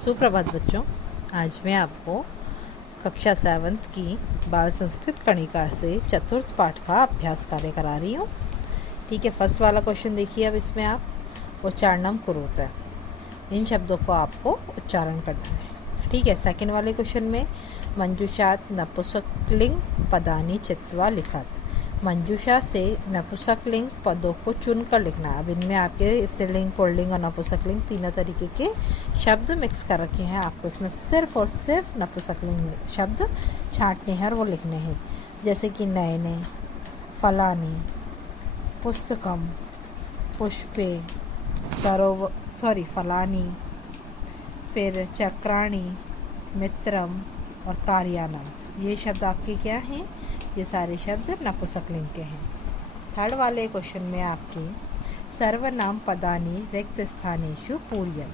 सुप्रभात बच्चों। आज मैं आपको कक्षा 7 की बाल संस्कृत कणिका से चतुर्थ पाठ का अभ्यास कार्य करा रही हूँ। ठीक है, फर्स्ट वाला क्वेश्चन देखिए। अब इसमें आप उच्चारणम कुरुत है, इन शब्दों को आपको उच्चारण करना है। ठीक है, सेकंड वाले क्वेश्चन में मंजूषात नपुंसकलिंग पदानी चित्वा लिखत, मंजूषा से नपुंसकलिंग पदों को चुनकर लिखना। अब इनमें आपके स्त्रीलिंग, पुल्लिंग और नपुंसकलिंग तीनों तरीके के शब्द मिक्स कर रखे हैं। आपको इसमें सिर्फ और सिर्फ नपुंसकलिंग शब्द छांटने हैं और वो लिखने हैं, जैसे कि नयने, फलानी, पुस्तकम, पुष्पे, फलानी, फिर चक्राणी, मित्रम और कार्यानम। ये शब्द आपके क्या हैं? ये सारे शब्द नपुंसकलिंग के हैं। थर्ड वाले क्वेश्चन में आपके सर्वनाम पदानी रिक्त स्थानेषु पूर्यन,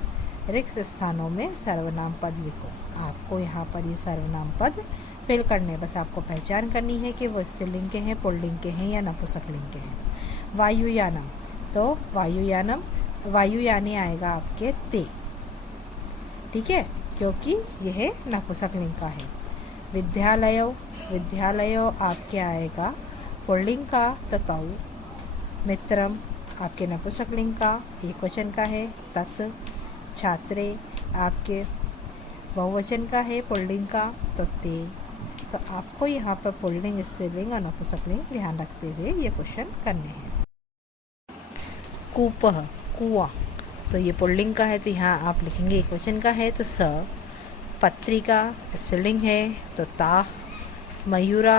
रिक्त स्थानों में सर्वनाम पद लिखो। आपको यहाँ पर ये सर्वनाम पद फिल करने, बस आपको पहचान करनी है कि वो स्त्रीलिंग के हैं, पुल्लिंग के हैं या नपुंसकलिंग के हैं। वायुयानम, तो वायुयानी आएगा आपके ते, ठीक है, क्योंकि यह नपुंसकलिंग का है। विद्यालयो आपके आएगा पुल्लिंग का तो तौ। मित्रम आपके नपुंसकलिंग का एक वचन का है तत्। छात्रे आपके बहुवचन का है पुल्लिंग का तो ते। तो आपको यहाँ पर पुल्लिंग, स्त्रीलिंग और नपुंसकलिंग ध्यान रखते हुए ये क्वेश्चन करने हैं। कूपः कुआं, तो ये पुल्लिंग का है तो यहाँ आप लिखेंगे एक वचन का है तो स। पत्रिका स्त्रीलिंग है तो ता। मयूरा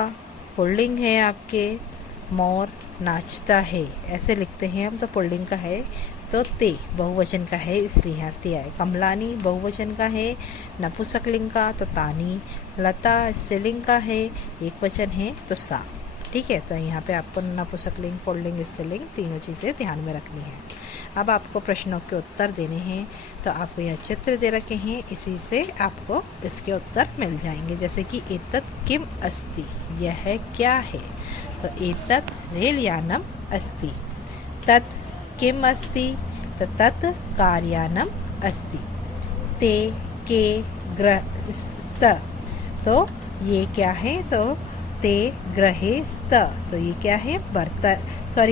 पुल्लिंग है आपके, मोर नाचता है, ऐसे लिखते हैं हम, तो पुल्लिंग का है तो ते, बहुवचन का है इसलिए यहाँ ते आए। कमलानी बहुवचन का है, नपुंसकलिंग का तो तानी। लता स्त्रीलिंग का है, एक वचन है तो सा। ठीक है, तो यहाँ पे आपको नपुंसकलिंग, पुल्लिंग, स्त्रीलिंग तीनों चीज़ें ध्यान में रखनी है। अब आपको प्रश्नों के उत्तर देने हैं, तो आपको यह चित्र दे रखे हैं, इसी से आपको इसके उत्तर मिल जाएंगे। जैसे कि एतत् किम अस्ति, यह क्या है, तो एतत् रेलयानम अस्ति। तत् किम अस्ति, तो तत् कार्यानम अस्ति। ते के गृहस्थ, तो ये क्या है, तो ते गृहे स्त, तो ये क्या है,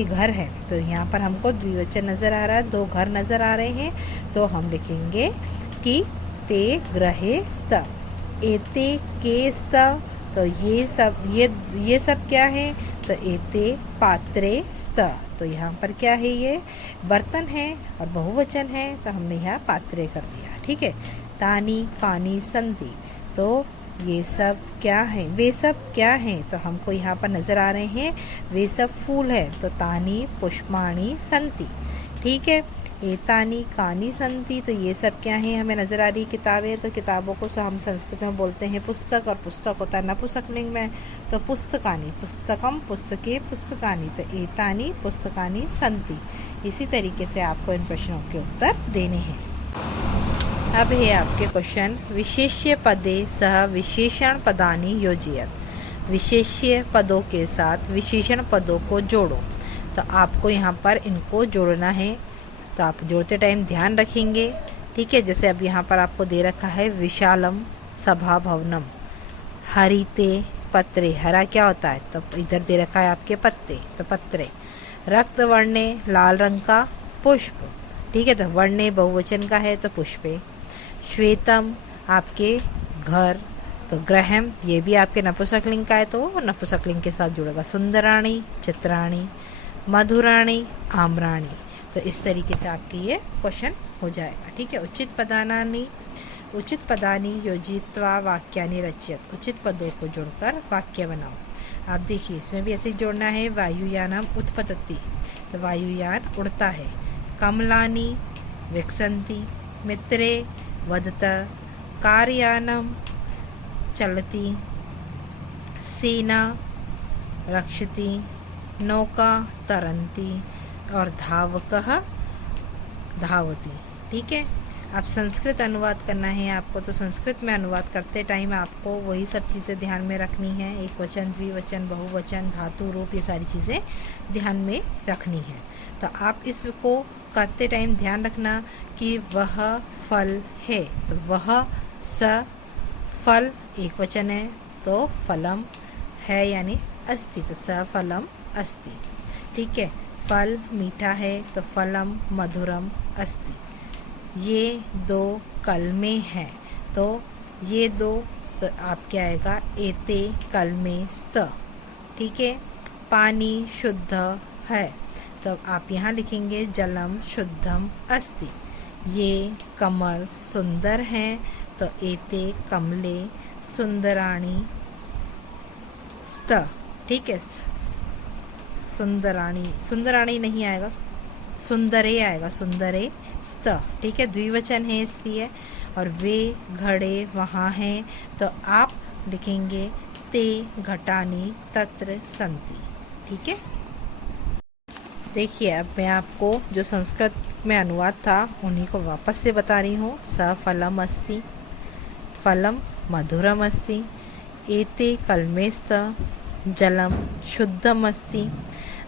घर है। तो यहाँ पर हमको द्विवचन नज़र आ रहा है, दो घर नज़र आ रहे हैं, तो हम लिखेंगे कि ते गृहे स्त। एते के स्त, तो ये सब क्या है, तो एते पात्रे स्त, तो यहाँ पर क्या है, ये बर्तन है और बहुवचन है, तो हमने यहाँ पात्रे कर दिया। ठीक है। तानी फानी संति, तो ये सब क्या है, वे सब क्या हैं, तो हमको यहाँ पर नज़र आ रहे हैं वे सब फूल हैं, तो तानी पुष्पाणी संति। ठीक है। एतानी कानी संति, तो ये सब क्या हैं, हमें नज़र आ रही किताबें, तो किताबों को हम संस्कृत में बोलते हैं पुस्तक, और पुस्तक होता है नपुंसकलिंग में, तो पुस्तकानी, पुस्तकम पुस्तके पुस्तकानी, तो एतानी पुस्तकानी संति। इसी तरीके से आपको इन प्रश्नों के उत्तर देने हैं। अब है आपके क्वेश्चन, विशेष्य पदे सह विशेषण पदानी योजयत, विशेष्य पदों के साथ विशेषण पदों को जोड़ो। तो आपको यहाँ पर इनको जोड़ना है, तो आप जोड़ते टाइम ध्यान रखेंगे। ठीक है, जैसे अब यहाँ पर आपको दे रखा है विशालम सभा भवनम, हरिते पत्रे, हरा क्या होता है, तो इधर दे रखा है आपके पत्ते, तो पत्रे। रक्त वर्णे लाल रंग का पुष्प, ठीक है, तो वर्णे बहुवचन का है तो पुष्पे। श्वेतम आपके घर, तो ग्रहम ये भी आपके नपुंसकलिंग का है तो नपुंसकलिंग के साथ जुड़ेगा। सुंदराणी चित्राणी, मधुराणी आम्राणी, तो इस तरीके से आपके ये क्वेश्चन हो जाएगा। ठीक है। उचित पदानी योजित्वा वाक्यानि रचयत, उचित पदों को जोड़कर वाक्य बनाओ। आप देखिए इसमें भी ऐसे जोड़ना है। वायुयानम उत्पतति, तो वायुयान उड़ता है। कमलानी विकसंती, मित्रे वदत, कार्यानम चलती, सेना रक्षति, नौका तरंती और धावकः धावति। ठीक है। आप संस्कृत अनुवाद करना है आपको, तो संस्कृत में अनुवाद करते टाइम आपको वही सब चीज़ें ध्यान में रखनी है। एक वचन, द्विवचन, बहुवचन, धातु, रूप, ये सारी चीज़ें ध्यान में रखनी है। तो आप इसको करते टाइम ध्यान रखना कि वह फल है, तो वह स फल एक वचन है, तो फलम है यानी अस्ति, तो स फलम अस्ति। ठीक है, फल मीठा है तो फलम मधुरम अस्ति। ये दो कलमे हैं, तो ये दो, तो आप क्या आएगा, एते कलमे स्त। ठीक है, पानी शुद्ध है, तो आप यहाँ लिखेंगे जलम शुद्धम अस्ति। ये कमल सुंदर हैं, तो एते कमले सुंदराणी स्त। ठीक है, सुंदराणी, सुंदराणी नहीं आएगा, सुंदरे आएगा, सुंदरे स्त। ठीक है, द्विवचन है इसलिए। और वे घड़े वहाँ हैं, तो आप लिखेंगे ते घटानी तत्र संति। ठीक है, देखिए अब मैं आपको जो संस्कृत में अनुवाद था उन्हीं को वापस से बता रही हूँ। स फलम अस्ति, फलम मधुरम अस्ति, एते कलमेस्त, जलम शुद्धम अस्ति।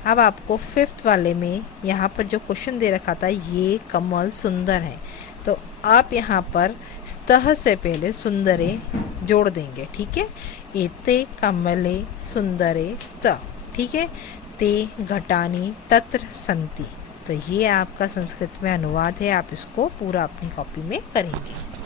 अब आपको 5th वाले में यहाँ पर जो क्वेश्चन दे रखा था, ये कमल सुंदर है, तो आप यहाँ पर स्तः से पहले सुंदरे जोड़ देंगे। ठीक है, एते कमले सुंदरे स्त। ठीक है, ते घटानी तत्र संति। तो ये आपका संस्कृत में अनुवाद है, आप इसको पूरा अपनी कॉपी में करेंगे।